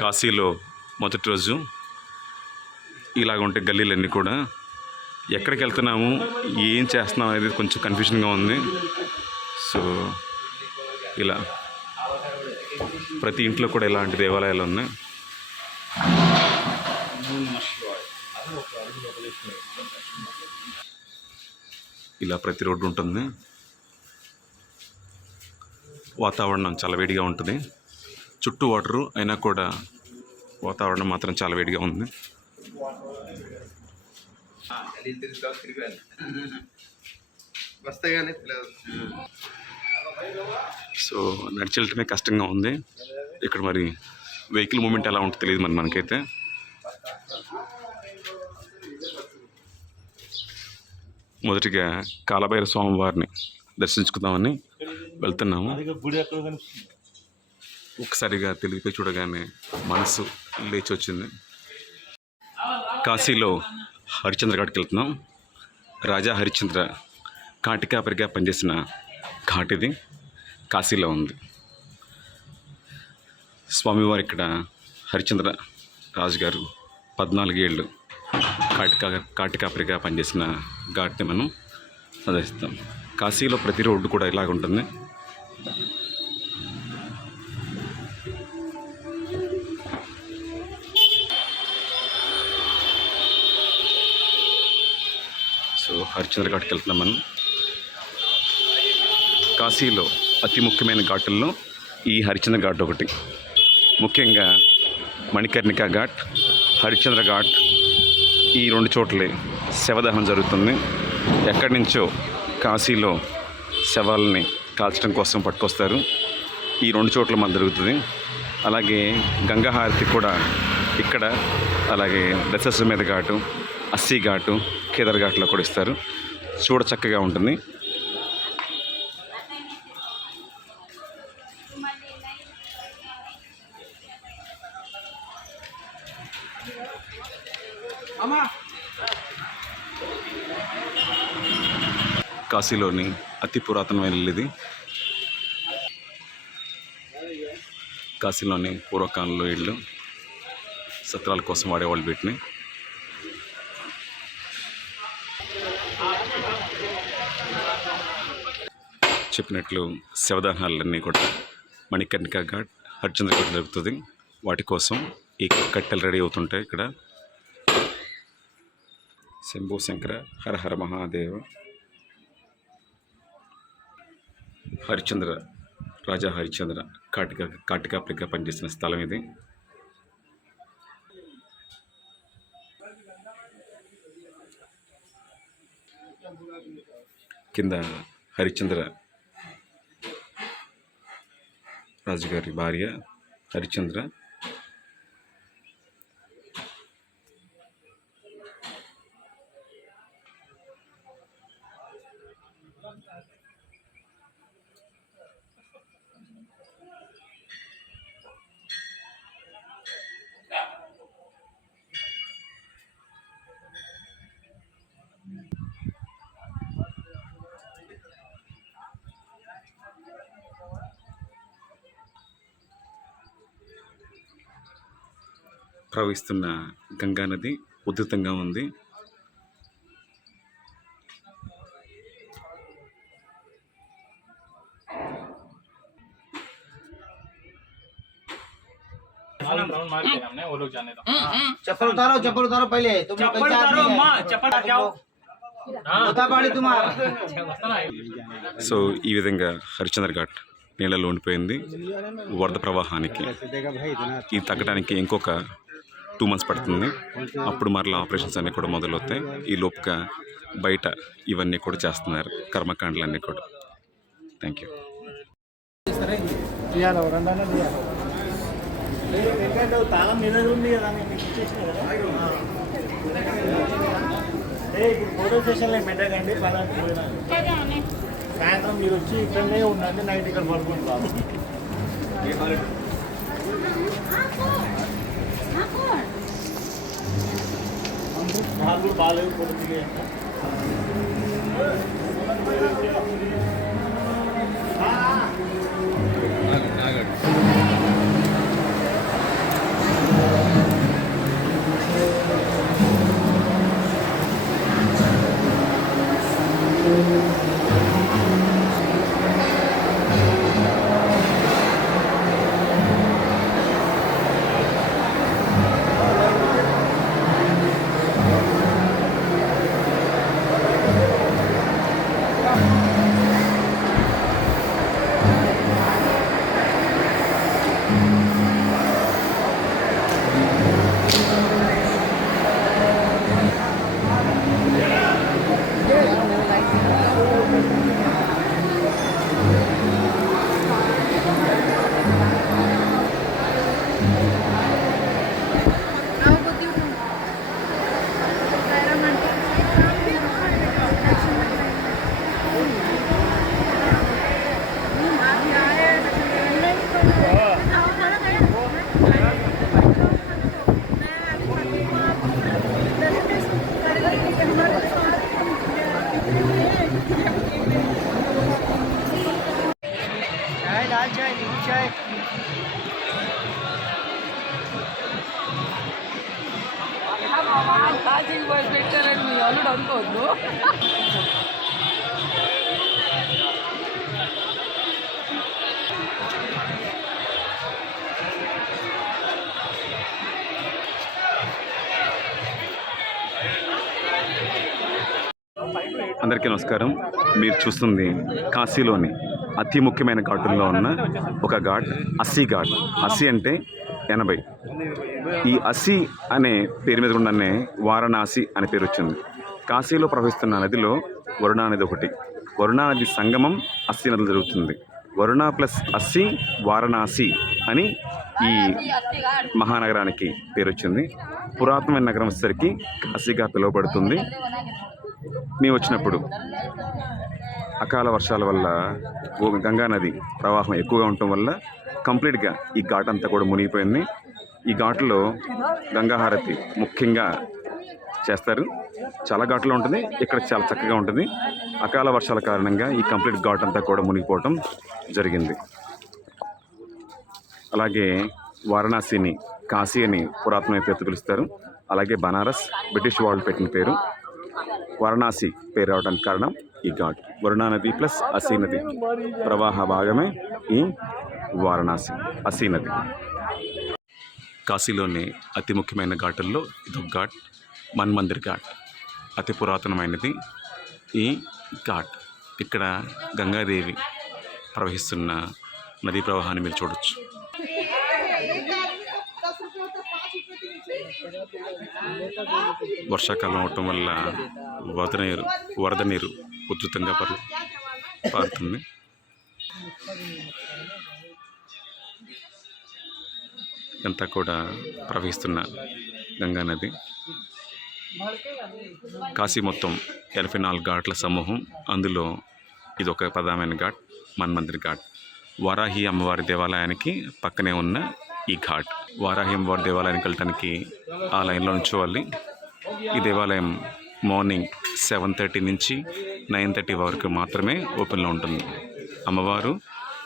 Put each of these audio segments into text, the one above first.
కాశీలో మొదటి రోజు ఇలాగ గల్లీలన్నీ కూడా. ఎక్కడికి వెళ్తున్నాము ఏం చేస్తున్నాం అనేది కొంచెం కన్ఫ్యూషన్గా ఉంది. సో ఇలా ప్రతి ఇంట్లో కూడా ఇలాంటి దేవాలయాలు ఉన్నాయి. ఇలా ప్రతి రోడ్డు ఉంటుంది. వాతావరణం చాలా వేడిగా ఉంటుంది. చుట్టూ వాటరు అయినా కూడా వాతావరణం మాత్రం చాలా వేడిగా ఉంది. సో నడిచి వెళ్ళటమే కష్టంగా ఉంది. ఇక్కడ మరి వెహికల్ మూమెంట్ ఎలా ఉంటుందో తెలియదు మరి మనకైతే. మొదటిగా కాలభైర స్వామి వారిని దర్శించుకుందామని వెళ్తున్నాము. ఒకసారిగా ఎక్కడ ఒక్కసారిగా తెలివిపై చూడగానే మనసు లేచి వచ్చింది కాశీలో హరిశ్చంద్ర ఘాట్కి వెళ్తున్నాం. రాజా హరిశ్చంద్ర కాటికాపరిగా పనిచేసిన ఘాట్ ఇది. కాశీలో ఉంది. స్వామివారు ఇక్కడ హరిశ్చంద్ర రాజు గారు పద్నాలుగేళ్ళు కాటికా కాటికాపరిగా పనిచేసిన ఘాట్ని మనం సందర్శిస్తాం. కాశీలో ప్రతి రోడ్డు కూడా ఇలాగ ఉంటుంది సో హరిశ్చంద్ర ఘాట్కి వెళ్తున్నాం మనం. కాశీలో అతి ముఖ్యమైన ఘాటుల్లో ఈ హరిశ్చంద్ర ఘాట్ ఒకటి. ముఖ్యంగా మణికర్ణిక ఘాట్ హరిశ్చంద్ర ఘాట్ ఈ రెండు చోట్లే శవదహనం జరుగుతుంది. ఎక్కడి నుంచో కాశీలో శవాలని కాల్చడం కోసం పట్టుకొస్తారు. ఈ రెండు చోట్ల మన జరుగుతుంది. అలాగే గంగా హారతి కూడా ఇక్కడ అలాగే దశస్వమేధ ఘాటు అస్సీ ఘాటు కేదార్ ఘాట్లో కూడా ఇస్తారు. చూడ చక్కగా ఉంటుంది. కాశీలోని అతి పురాతనమైన ఇల్లు ఇది. కాశీలోని పూర్వకాలంలో ఇళ్ళు సత్రాల కోసం వాడేవాళ్ళు వీటిని. చెప్పినట్లు శవదానాలన్నీ కూడా మణికర్ణిక ఘాట్ హరిచంద్ర ఘాట్ జరుగుతుంది. వాటి కోసం ఈ కట్టెలు రెడీ అవుతుంటాయి ఇక్కడ. శంభు శంకర హర హర మహాదేవ హరిచంద్ర రాజా హరిచంద్ర కాటిక కాటికాపలిగా పనిచేసిన స్థలం ఇది. కింద హరిచంద్ర రాజుగారి భార్య హరిచంద్ర. ప్రవహిస్తున్న గంగా నది ఉధృతంగా ఉంది राउंड मार के हमने वो लोग जाने दो चप्पल उतारो चप्पल उतारो पहले तुम लोग चप्पल कैसे उतारो आदमी माँ है? चप्पल हट जाओ होता पाड़ी तुम्हारा సో ఈ విధంగా హరిచంద్ర ఘాట్ నీళ్ళలో ఉండిపోయింది వరద ప్రవాహానికి ఇది తగ్గడానికి ఇంకొక టూ మంత్స్ పడుతుంది. అప్పుడు మరలా ఆపరేషన్స్ అన్నీ కూడా మొదలవుతాయి. ఈ లోపుగా బయట ఇవన్నీ కూడా చేస్తున్నారు. కర్మకాండలన్నీ కూడా. థ్యాంక్ యూ సాయంత్రం మీరు వచ్చి ఇక్కడనే ఉండండి నైట్ ఇక్కడ పడుకోండి బాబు వాళ్ళు అల్లుడు అనుకోవద్దు. అందరికీ నమస్కారం. మీరు చూస్తుంది కాశీలోని అతి ముఖ్యమైన ఘాటుల్లో ఉన్న ఒక ఘాట్ అస్సీ ఘాట్. అస్సీ అంటే ఎనభై. ఈ అస్సీ అనే పేరు మీద ఉండనే వారణాసి అనే పేరు వచ్చింది. కాశీలో ప్రవహిస్తున్న నదిలో వరుణా నది ఒకటి. వరుణా నది సంగమం అస్సీ నదిలో జరుగుతుంది. వరుణ ప్లస్ అస్సి వారణాసి అని ఈ మహానగరానికి పేరు వచ్చింది పురాతనమైన నగరం వచ్చేసరికి కాశీగా పిలువబడుతుంది. మేము వచ్చినప్పుడు అకాల వర్షాల వల్ల గంగా నది ప్రవాహం ఎక్కువగా ఉండటం వల్ల కంప్లీట్గా ఈ ఘాట్ అంతా కూడా మునిగిపోయింది. ఈ ఘాట్లో గంగాహారతి ముఖ్యంగా చేస్తారు. చాలా ఘాట్లో ఉంటుంది. ఇక్కడ చాలా చక్కగా ఉంటుంది. అకాల వర్షాల కారణంగా ఈ కంప్లీట్ ఘాట్ అంతా కూడా మునిగిపోవటం జరిగింది. అలాగే వారణాసిని కాశీ అని పురాతనమైన పేరుతో పిలుస్తారు. అలాగే బనారస్ బ్రిటిష్ వాళ్ళు పెట్టిన పేరు. వారణాసి పేరు రావడానికి కారణం ఈ ఘాట్. వరుణా నది ప్లస్ అసీ నది. ప్రవాహ భాగమే ఈ వారణాసి అసీ నది. కాశీలోని అతి ముఖ్యమైన ఘాటుల్లో ఇదొక ఘాట్. మన్మందిర్ ఘాట్. అతి పురాతనమైనది ఈ ఘాట్. ఇక్కడ గంగాదేవి ప్రవహిస్తున్న నదీ ప్రవాహాన్ని మీరు చూడొచ్చు. వర్షాకాలం అవటం వల్ల వరద నీరు వరద నీరు ఉధృతంగా పరు పారుతుంది. అంతా కూడా ప్రవహిస్తున్న గంగా నది. కాశీ మొత్తం ఎనభై నాలుగు ఘాట్ల సమూహం. అందులో ఇది ఒక ప్రధానమైన ఘాట్ మన్మందిర్ ఘాట్. వారాహి అమ్మవారి దేవాలయానికి పక్కనే ఉన్న ఈ ఘాట్. వారాహి అమ్మవారి దేవాలయానికి వెళ్ళటానికి ఆ లైన్లో ఉంచోవాలి ఈ దేవాలయం మార్నింగ్ సెవెన్ థర్టీ నుంచి నైన్ థర్టీ వరకు మాత్రమే ఓపెన్లో ఉంటుంది. అమ్మవారు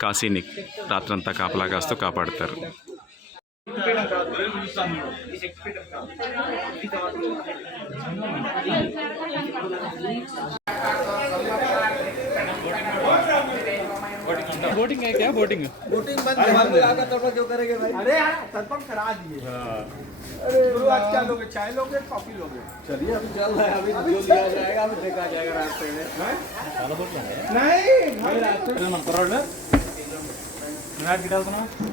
కాశీని రాత్రంతా కాపలా కాస్తూ बोटिंग है क्या बोटिंग बोटिंग बंद है हम आकर तब क्यों करेंगे भाई अरे यार तत्पर करा दिए गुरु आज क्या लोगे चाय लोगे कॉफी लोगे चलिए अभी चल रहा है अभी जो लिया जाएगा अभी देखा जाएगा रास्ते में नहीं भाई వెళ్ళారా మీరు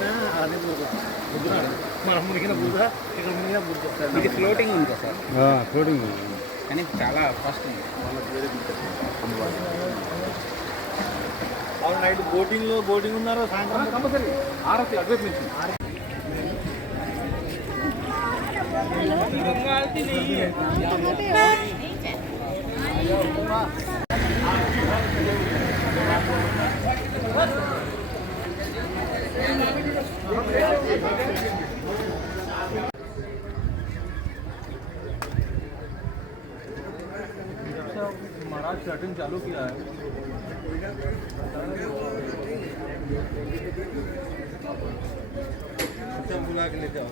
మనం మునిగిన ఇక్కడ మునిగిన ఇది ఫ్లోటింగ్ ఉంది సార్ ఫ్లోటింగ్ కానీ చాలా ఫస్ట్ ఉంది. అవును నైట్ బోటింగ్లో బోటింగ్ ఉన్నారో? సాయంత్రం? కంపల్సరీ. ఆరతి అటువైపు నుంచి महाराज शर्टिंग चालू किया है। बुला के लेते आओ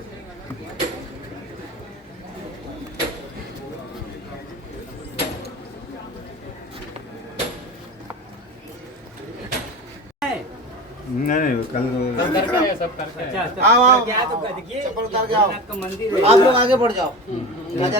नहीं कल आओ आओ। चप्पल उतार के आओ। आप लोग आगे बढ़ जाओ। राजा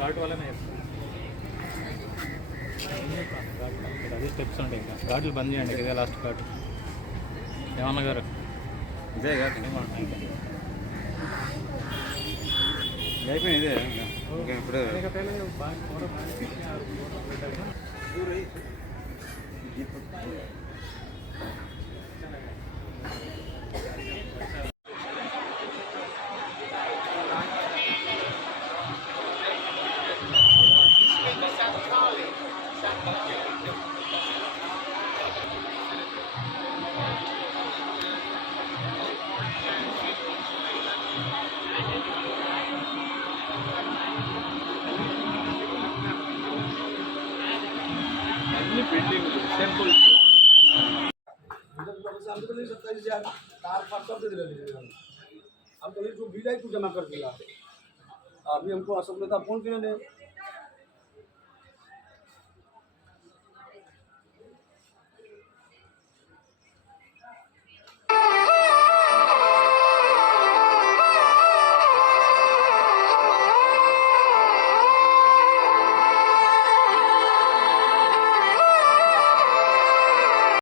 షార్ట్ వల్లనే అదే స్టెప్స్ ఉంటాయి ఇంకా. ఘాట్లు బంద్ చేయండి ఇదే లాస్ట్ ఘాట్. ఏమన్నా గారు? ఇదే ఘాట్. ఏమన్నా అయిపోయింది ఇదే. ఇంకా ఇప్పుడే. ఇప్పుడు जमा कर दिया। अभी हमको अशोक नेता फ़ोन किए ने